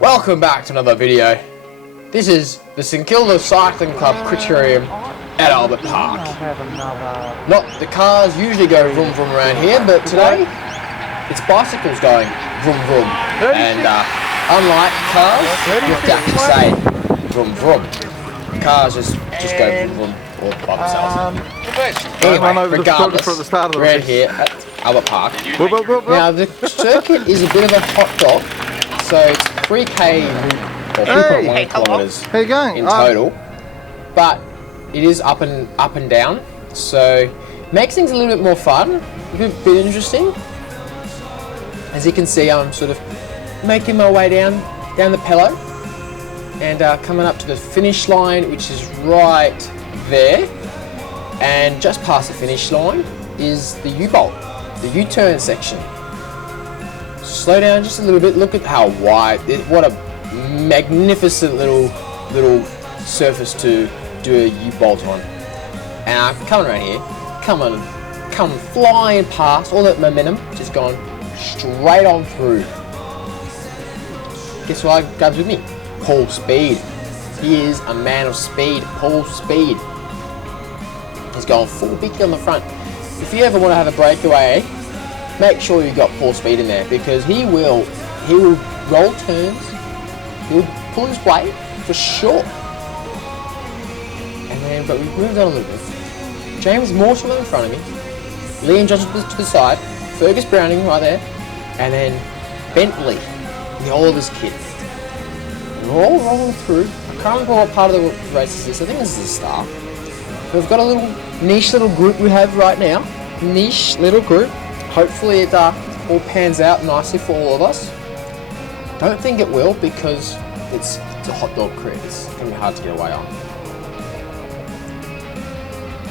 Welcome back to another video. This is the St Kilda Cycling Club Criterium at Albert Park. Not the cars usually go vroom vroom around here, but today it's bicycles going vroom vroom. And unlike cars, you have to actually say vroom vroom. Cars just go vroom vroom all by themselves. Anyway, regardless, we're out here at Albert Park. Now the circuit is a bit of a hot dog, so it's 3k or 3.1 kilometers in total, but it is up and down, so makes things a little bit more fun, a bit interesting. As you can see, I'm sort of making my way down the pillow and coming up to the finish line, which is right there. And just past the finish line is the U-bolt, the U-turn section. Slow down just a little bit. Look at how wide. What a magnificent little surface to do a U-bolt on. And I'm coming around here, come flying past all that momentum, just going straight on through. Guess what I grabs with me? Paul Speed. He is a man of speed. Paul Speed. He's going full bicky on the front. If you ever want to have a breakaway, make sure you've got Paul Speed in there, because he will roll turns, he'll pull his weight for sure. And then, but we've moved on a little bit. James Mortimer in front of me, Liam Johnson to the side, Fergus Browning right there, and then Bentley, the oldest kid. We're all rolling through. I can't remember what part of the race is this. I think this is the start. We've got a little niche little group we have right now. Niche little group. Hopefully it all pans out nicely for all of us. Don't think it will, because it's a hot dog crit. It's going to be hard to get away on.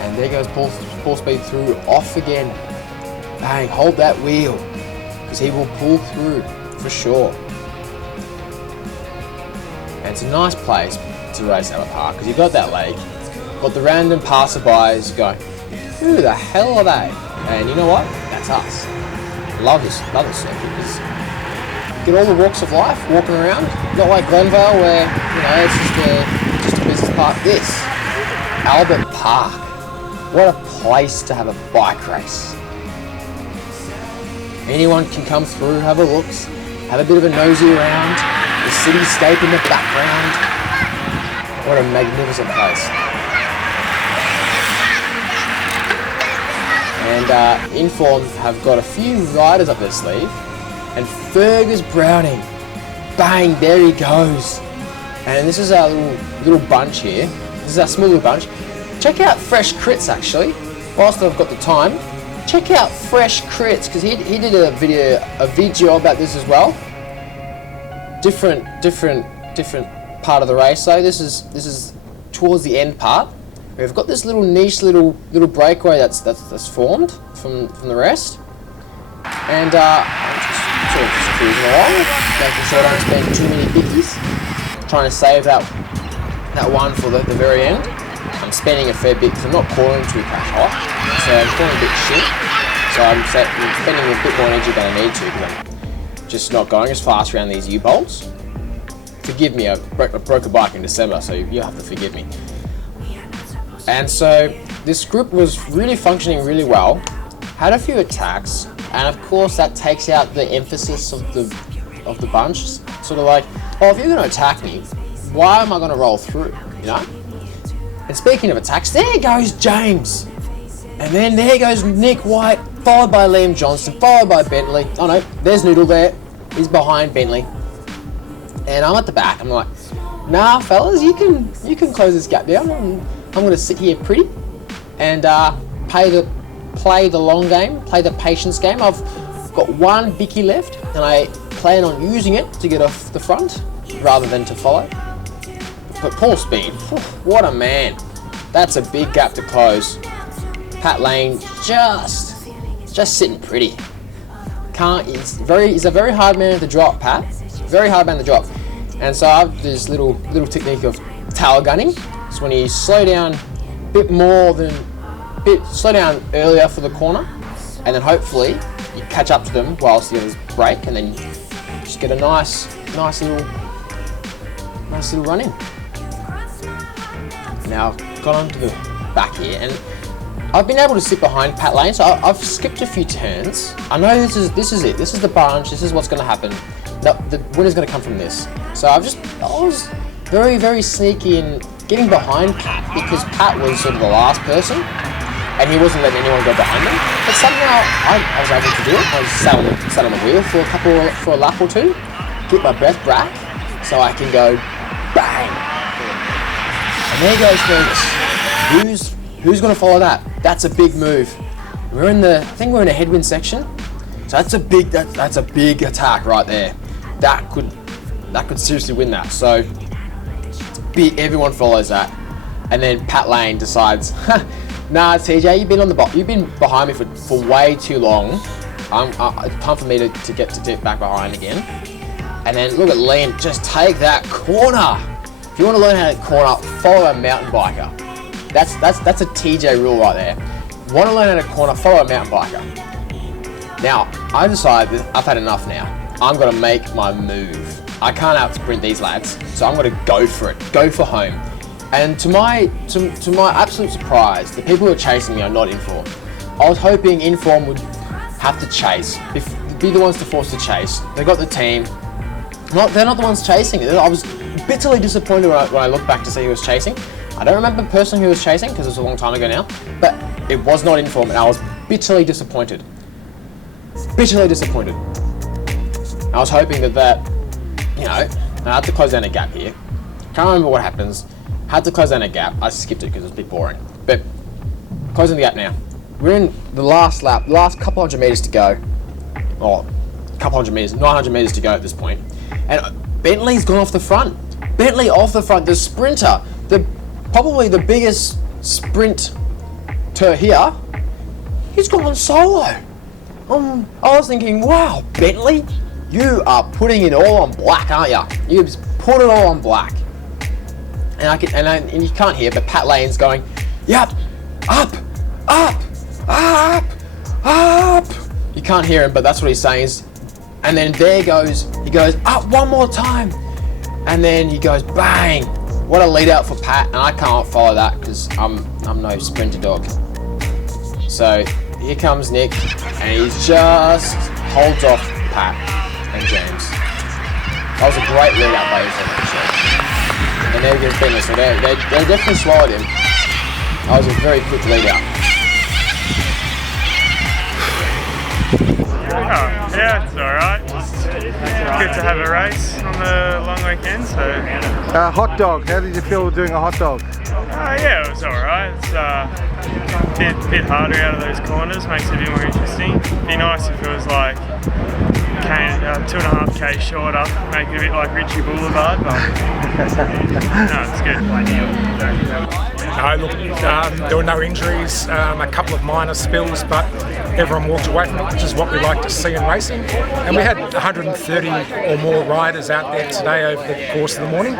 And there goes Paul Speed through, off again. Bang, hold that wheel, because he will pull through for sure. And it's a nice place to race Albert Park, because you've got that lake, got the random passerbys going, who the hell are they? And you know what? That's us. Love this circuit. Get all the walks of life walking around. Not like Glenvale, where it's just a business park. This Albert Park. What a place to have a bike race. Anyone can come through, have a look, have a bit of a nosy around. The cityscape in the background. What a magnificent place. And Inform have got a few riders up their sleeve, and Fergus Browning, bang, there he goes. And this is our little bunch here. This is our small little bunch. Check out Fresh Crits, actually. Whilst I've got the time, check out Fresh Crits, because he did a video about this as well. Different part of the race. So this is towards the end part. We've got this little niche little breakaway that's formed from the rest, and I'm just sort of cruising along, making sure I don't spend too many bickies, trying to save that one for the very end. I'm spending a fair bit because I'm not calling too crash hot, so I'm calling a bit shit. So I'm spending a bit more energy than I need to, because I'm just not going as fast around these U-bolts. Forgive me, I broke a bike in December, so you'll have to forgive me. And so this group was really functioning really well, had a few attacks, and of course that takes out the emphasis of the bunch. Sort of like, oh, if you're going to attack me, why am I going to roll through, you know? And speaking of attacks, there goes James, and then there goes Nick White, followed by Liam Johnson, followed by Bentley. Oh no, there's Noodle there, he's behind Bentley, and I'm at the back. I'm like, nah fellas, you can close this gap down. I'm going to sit here pretty and play the long game, play the patience game. I've got one bicky left, and I plan on using it to get off the front rather than to follow. But Paul Speed, what a man. That's a big gap to close. Pat Lane just sitting pretty. He's a very hard man to drop, Pat. Very hard man to drop. And so I have this little technique of tail gunning. So when you slow down slow down earlier for the corner, and then hopefully you catch up to them whilst the others brake, and then just get a nice little nice little run in. Now, got onto the back here, and I've been able to sit behind Pat Lane, so I've skipped a few turns. I know this is it. This is the bunch. This is what's going to happen. The winner's going to come from this. So I was very, very sneaky in getting behind Pat, because Pat was sort of the last person, and he wasn't letting anyone go behind him. But somehow I was able to do it. I was sat on the wheel for a lap or two, get my breath back, so I can go bang. And there goes Fergus. Who's going to follow that? That's a big move. I think we're in a headwind section, so that's a big attack right there. That could seriously win that. So everyone follows that, and then Pat Lane decides, nah, TJ, you've been behind me for way too long. It's time for me to get to dip back behind again. And then look at Liam, just take that corner. If you want to learn how to corner, follow a mountain biker. That's a TJ rule right there. Want to learn how to corner, follow a mountain biker. Now, I decided that I've had enough now. I'm going to make my move. I can't out sprint these lads, so I'm going to go for it, go for home. And to my absolute surprise, the people who are chasing me are not Inform. I was hoping Inform would have to chase, be the ones to force to chase. They got the team. They're not the ones chasing. I was bitterly disappointed when I look back to see who was chasing. I don't remember the person who was chasing, because it was a long time ago now, but it was not Inform, and I was bitterly disappointed. Bitterly disappointed. I was hoping that I had to close down a gap here. Can't remember what happens. Had to close down a gap. I skipped it because it was a bit boring. But closing the gap now. We're in the last lap, last couple hundred meters to go. Or a couple hundred meters, 900 meters to go at this point. And Bentley's gone off the front. Bentley off the front, the sprinter, probably the biggest sprinter here. He's gone solo. I was thinking, wow, Bentley, you are putting it all on black, aren't you? You just put it all on black. And you can't hear, but Pat Lane's going, yep, up, up, up, up. You can't hear him, but that's what he's saying. And then he goes up one more time. And then he goes bang. What a lead out for Pat, and I can't follow that because I'm no sprinter dog. So here comes Nick, and he just holds off Pat and James. That was a great lead out by him, actually. And there goes Bentley, so they definitely swallowed him. That was a very quick lead out. Yeah, it's alright. Just good to have a race on the long weekend. So hot dog. How did you feel doing a hot dog? Yeah, it was alright. It's a bit harder out of those corners, makes it a bit more interesting. Be nice if it was like 2.5k shorter, make it a bit like Ritchie Boulevard, but no, it's good. No, look, there were no injuries, a couple of minor spills, but everyone walked away from it, which is what we like to see in racing. And we had 130 or more riders out there today over the course of the morning.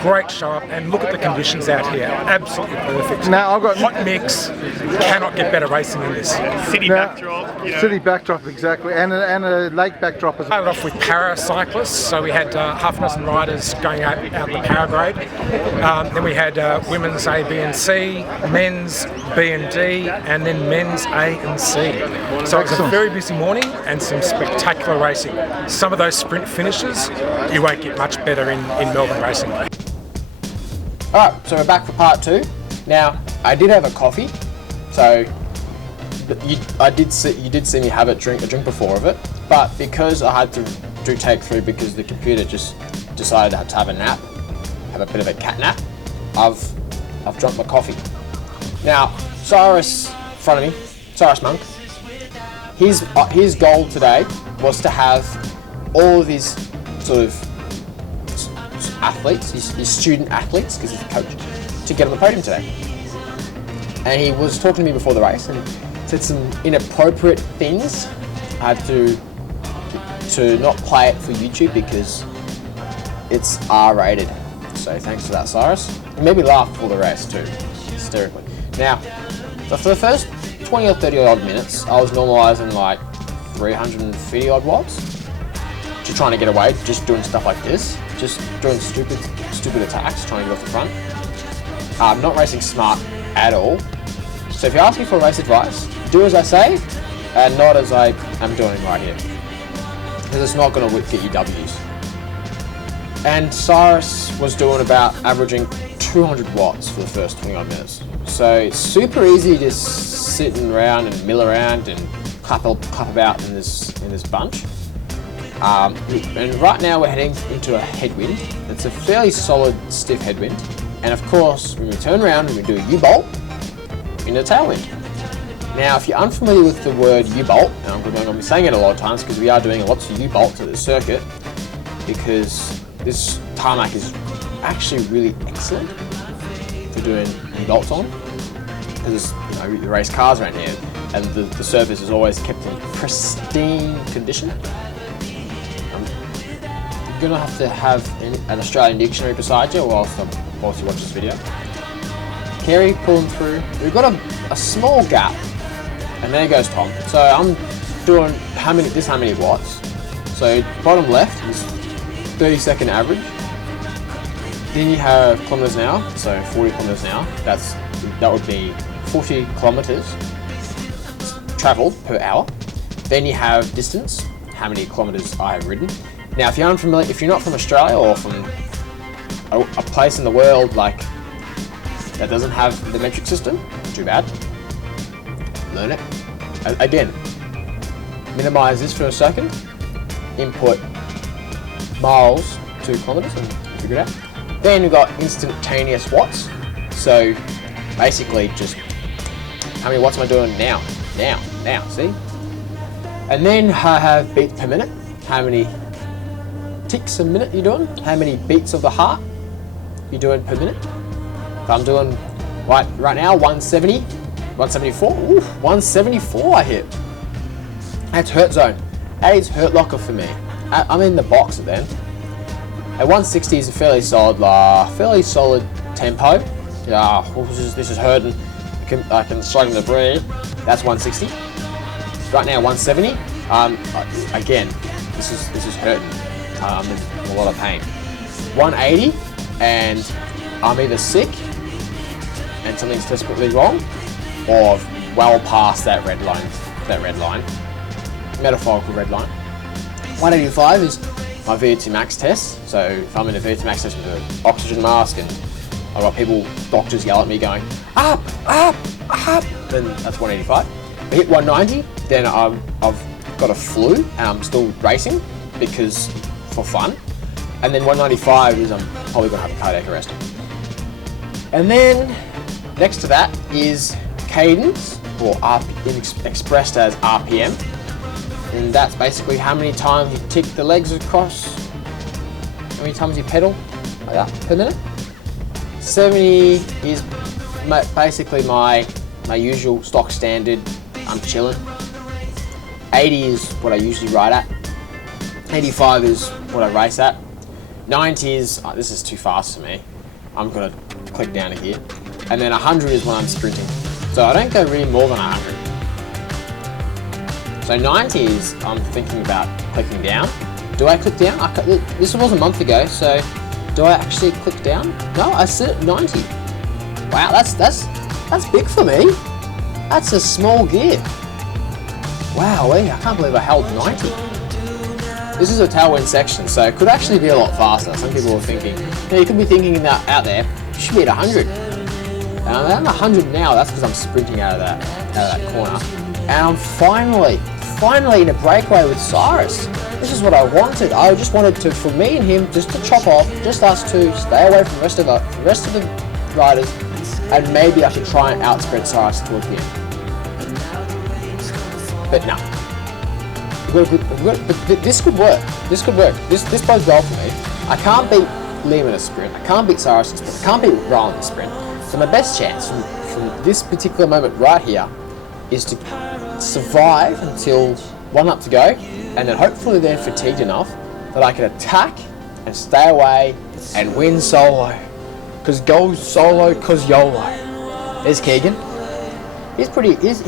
Great show up, and look at the conditions out here, absolutely perfect. Now I've got hot mix, cannot get better racing than this. City backdrop, City backdrop, exactly, and a lake backdrop as well. Started off with paracyclists, so we had half a dozen riders going out the power grade. Then we had women's A, B and C, men's B and D, and then men's A and C. So it was a very busy morning and some spectacular racing. Some of those sprint finishes you won't get much better in Melbourne racing. Alright, so we're back for part 2. Now, I did have a coffee, so you did see me have a drink before of it, but because I had to do take 3 because the computer just decided to have a nap, have a bit of a cat nap, I've drunk my coffee. Now, Cyrus, in front of me, Cyrus Monk, his goal today was to have all of his sort of athletes, his student athletes, because he's a coach, to get on the podium today. And he was talking to me before the race and said some inappropriate things. I had to not play it for YouTube because it's R-rated. So thanks for that, Cyrus. And maybe laugh for the rest too, hysterically. Now, so for the first 20 or 30 odd minutes, I was normalising like 350 odd watts. just trying to get away, just doing stuff like this, just doing stupid attacks, trying to get off the front. Not racing smart at all. So if you ask me for race advice, do as I say, and not as I am doing right here, because it's not going to get you W's. And Cyrus was doing about averaging 200 watts for the first 20 odd minutes. So it's super easy just sitting around and mill around and clap about in this bunch. And right now we're heading into a headwind. It's a fairly solid, stiff headwind. And of course, when we turn around and we do a U-bolt, into a tailwind. Now, if you're unfamiliar with the word U-bolt, and I'm going to be saying it a lot of times because we are doing lots of U-bolts at the circuit, because this tarmac is actually really excellent for doing U-bolts on. Because you race cars around here, and the surface is always kept in pristine condition. You're going to have an Australian dictionary beside you whilst you watch this video. Kerry pulling through. We've got a small gap, and there goes Tom. So I'm doing how many watts. So bottom left is 30-second average. Then you have kilometers an hour, so 40 kilometers an hour. That would be 40 kilometers traveled per hour. Then you have distance, how many kilometers I have ridden. Now, if you're not from Australia or from a place in the world like that doesn't have the metric system, too bad. Learn it. Again, minimize this for a second. Input miles to kilometers and figure it out. Then we've got instantaneous watts. So basically just how many watts am I doing now? Now, see? And then I have beats per minute. How many ticks a minute you're doing? How many beats of the heart you're doing per minute? So I'm doing right now 170, 174. Ooh, 174 I hit. That's hurt zone. That is hurt locker for me. I'm in the box at then. At 160 is a fairly solid tempo. This is hurting. I can struggle to breathe. That's 160. Right now 170. Again, this is hurting. I'm in a lot of pain. 180, and I'm either sick and something's desperately wrong, or I've well past that red line, metaphorical red line. 185 is my VO2 max test. So if I'm in a VO2 max test with an oxygen mask and I've got doctors yell at me going, up, then that's 185. If I hit 190, then I've got a flu and I'm still racing because for fun. And then 195 is I'm probably going to have a cardiac arrest. And then next to that is cadence, or expressed as RPM. And that's basically how many times you tick the legs across, how many times you pedal, like that, per minute. 70 is basically my usual stock standard, I'm chilling. 80 is what I usually ride at. 85 is what I race at. 90 is, this is too fast for me. I'm gonna click down to here. And then 100 is when I'm sprinting. So I don't go really more than 100. So 90 is, I'm thinking about clicking down. Do I click down? This was a month ago, so do I actually click down? No, I sit at 90. Wow, that's big for me. That's a small gear. Wow, I can't believe I held 90. This is a tailwind section, so it could actually be a lot faster. Some people are thinking, you could be thinking that out there, you should be at 100. And I'm at 100 now, that's because I'm sprinting out of that corner. And I'm finally in a breakaway with Cyrus. This is what I wanted. I just wanted for me and him, just to chop off, just us two, stay away from the rest of the riders, and maybe I could try and outspread Cyrus towards the end. But no. But this could work. This bodes well for me. I can't beat Liam in a sprint. I can't beat Cyrus in a sprint. I can't beat Rowan in a sprint. So my best chance from this particular moment right here is to survive until 1 lap to go, and then hopefully they're fatigued enough that I can attack and stay away and win solo. Cause go solo, cause YOLO. There's Keegan. He's pretty good. He's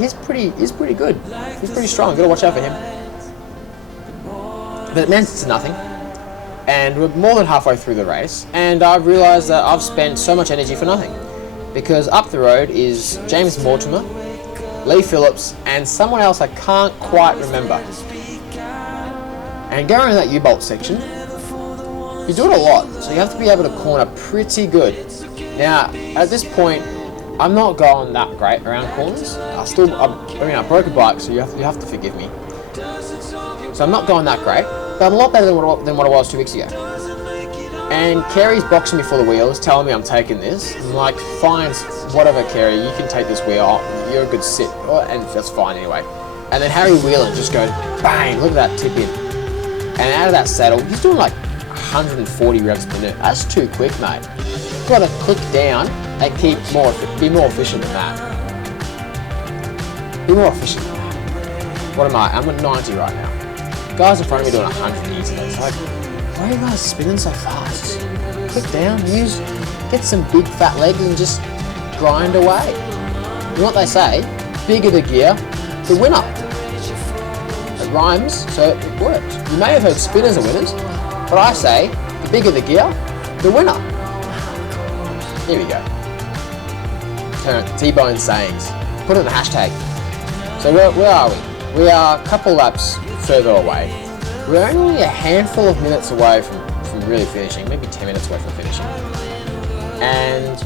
pretty strong. Gotta watch out for him. But it meant to nothing. And we're more than halfway through the race, and I've realised that I've spent so much energy for nothing. Because up the road is James Mortimer, Lee Phillips, and someone else I can't quite remember. And going in that U-bolt section, you do it a lot, so you have to be able to corner pretty good. Now, at this point, I'm not going that great around corners. I broke a bike, so you have to forgive me. So I'm not going that great, but I'm a lot better than what I was 2 weeks ago. And Kerry's boxing me for the wheels, telling me I'm taking this. I'm like, fine, whatever, Kerry, you can take this wheel. You're a good sit, and that's fine anyway. And then Harry Whelan just goes, bang, look at that tip in. And out of that saddle, he's doing like 140 revs per minute. That's too quick, mate. You've got to click down and be more efficient than that. Be more efficient than that. What am I? I'm at 90 right now. Guys in front of me doing 100 easy. It's like, why are you guys spinning so fast? Click down, get some big fat legs and just grind away. You know what they say? Bigger the gear, the winner. It rhymes, so it works. You may have heard spinners are winners, but I say, the bigger the gear, the winner. Here we go. T-Bone sayings. Put it in the hashtag. So where are we? We are a couple laps further away. We're only a handful of minutes away from really finishing, maybe 10 minutes away from finishing. And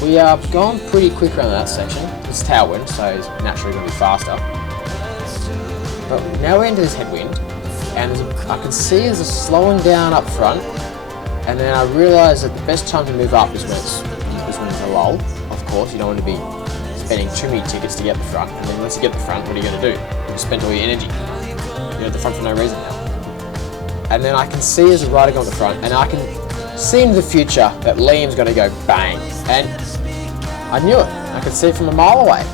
we are going pretty quick around that section. It's tailwind, so it's naturally going to be faster. But now we're into this headwind, and I can see there's a slowing down up front, and then I realise that the best time to move up is when it's a lull. Of course, you don't want to be spending too many tickets to get the front, and then once you get the front, what are you going to do? You spend all your energy. You're at the front for no reason now. And then I can see there's a rider going to the front, and I can see into the future that Liam's going to go bang. And I knew it. I could see it from a mile away,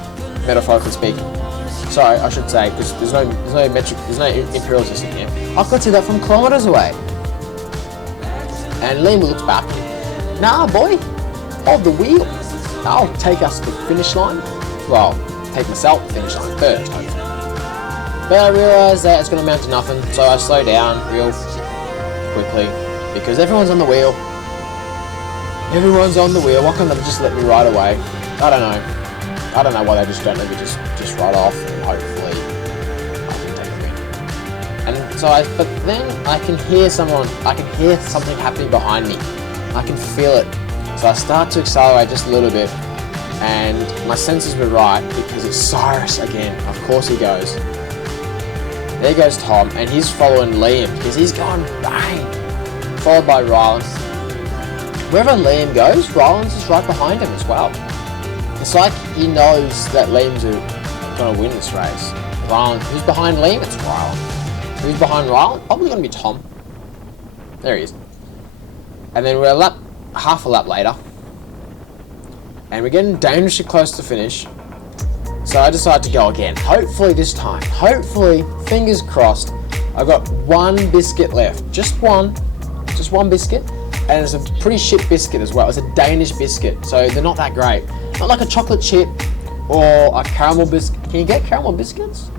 metaphorically speaking. Sorry, I should say, because there's no imperial system here. I could see that from kilometres away. And Liam looks back. Nah, boy, hold the wheel. I'll take us to the finish line. Well, take myself to the finish line first, hopefully. But I realised that it's going to amount to nothing, so I slow down real quickly because everyone's on the wheel. Everyone's on the wheel. Why can't they just let me ride away? I don't know. I don't know why they just don't let me just ride off and hopefully I can take the win. And so but then I can hear something happening behind me. I can feel it. So I start to accelerate just a little bit, and my senses were right because it's Cyrus again. Of course he goes. There goes Tom, and he's following Liam because he's going bang, followed by Ryland. Wherever Liam goes, Ryland's is right behind him as well. It's like he knows that Liam's going to win this race. Ryland, who's behind Liam? It's Ryland. Who's behind Ryland? Probably going to be Tom. There he is. And then we're half a lap later, and we're getting dangerously close to finish. So I decided to go again. Hopefully this time. Hopefully, fingers crossed. I've got one biscuit left. Just one biscuit. And it's a pretty shit biscuit as well. It's a Danish biscuit, so they're not that great. Not like a chocolate chip or a caramel biscuit. Can you get caramel biscuits?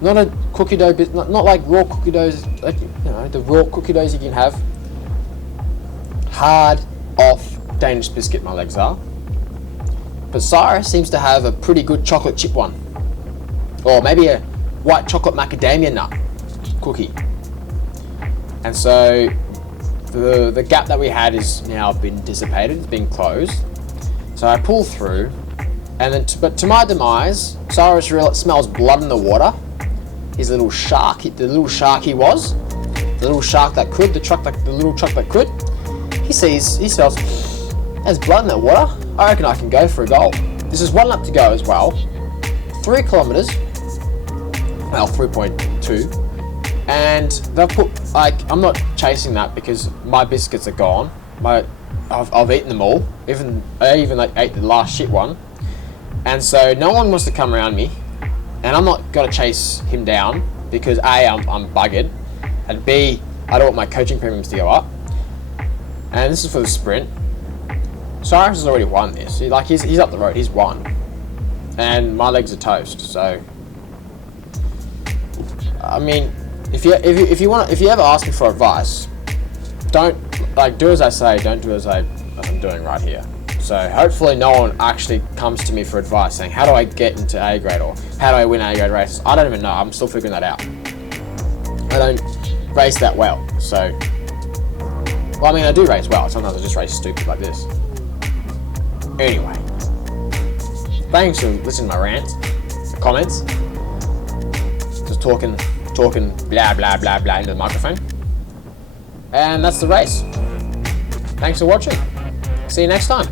Not a cookie dough biscuit. Not like raw cookie doughs. Like, the raw cookie doughs you can have. Hard off Danish biscuit, my legs are. But Cyrus seems to have a pretty good chocolate chip one. Or maybe a white chocolate macadamia nut cookie. And so the gap that we had is now been dissipated, it's been closed. So I pull through, and then but to my demise, Cyrus smells blood in the water. His little shark, the little shark he was, the little shark that could, the little truck that could. He smells, there's blood in the water. I reckon I can go for a goal. This is 1 lap to go as well. 3 kilometres. Well, 3.2. And they've put, I'm not chasing that because my biscuits are gone. I've eaten them all. I even ate the last shit one. And so no one wants to come around me. And I'm not going to chase him down because A, I'm buggered. And B, I don't want my coaching premiums to go up. And this is for the sprint. Cyrus has already won this. He's up the road. He's won, and my legs are toast. So, I mean, if you ever ask me for advice, don't do as I say, don't do as I'm doing right here. So hopefully no one actually comes to me for advice saying, how do I get into A grade, or how do I win A grade races? I don't even know. I'm still figuring that out. I don't race that well. So, well, I mean, I do race well. Sometimes I just race stupid like this. Anyway, thanks for listening to my rants, comments. Just talking blah blah blah blah into the microphone. And that's the race. Thanks for watching. See you next time.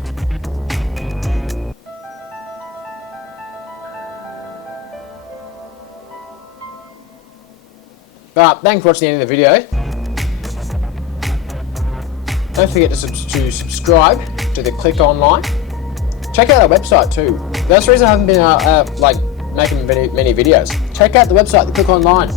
Thanks for watching the end of the video. Don't forget to subscribe to the Click Online. Check out our website too. That's the reason I haven't been making many videos. Check out the website, the Click Online.